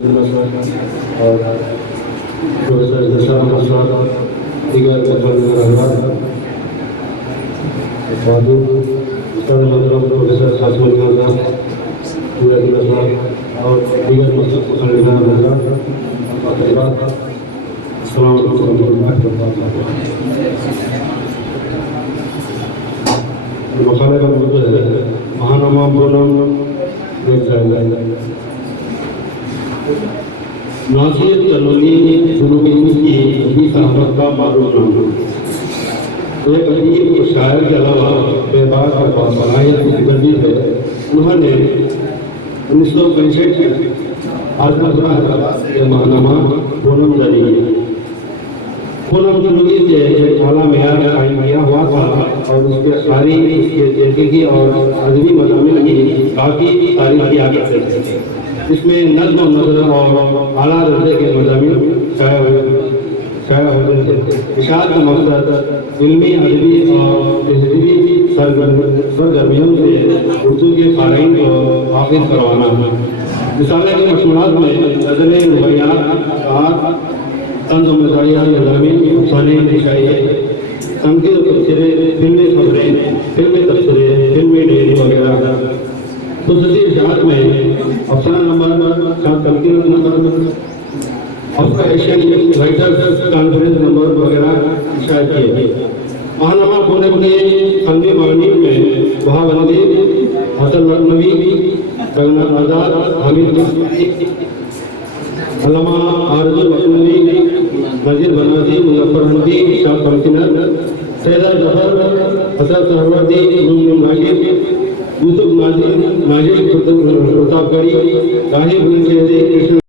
اور پروفیسر جسرا مسئلہ دیگر پروفیسر خاصم پورا اور دیگر السلام علیکم مقالے کا موضوع ہے مہانما پونم ناصر قانونی جنوب ہند کی ابھی صحافت کا معروف نام ایک ادیب اور شاعر کے علاوہ بے باک اور صلاحیت کی تجدید ہے. انہوں نے 1965 میں حیدرآباد کے ماہنامہ پونم جاری کیا. پونم جنوبی سے ایک اعلیٰ معیار قائم کیا ہوا تھا اور اس کے شاعری اس کے تحقیقی اور ادبی مضامین کی کافی تعریف کیا کرتے تھے. اس میں نظم و نثر اور اعلیٰ درجے کے مضامین شائع ہوتے تھے. اشاعت کا مقصد علمی ادبی اور تہذیبی سرگرمیوں سے اردو کے قارئین کو واقف کروانا ہے. رسالے کے مشمولات میں غزلیں، رباعیات، اشعار، طنز و مزاحیہ، مضامین، افسانے، نشائیے، تنقید و تبصرے، فلمی خبریں، فلمی تبصرے، فلمی ڈیری وغیرہ. خصوصی اشاعت میں افسانہ نمبر، تنقید number, Asian writers conference number وغیرہ اشاعت کیے. ماہنامہ پونم کے فنی معنی میں بہاوندی، حسن لکھنوی، کنگنا آزاد، حمید علامہ عارض المصنوی، نذیر بنارسی، مظفر حمدی، شاہ قمر، سیدر ظفر، حسن سہروردی، نور ماجد، یوسف ناجی، پرتاپ گڑھی، راہب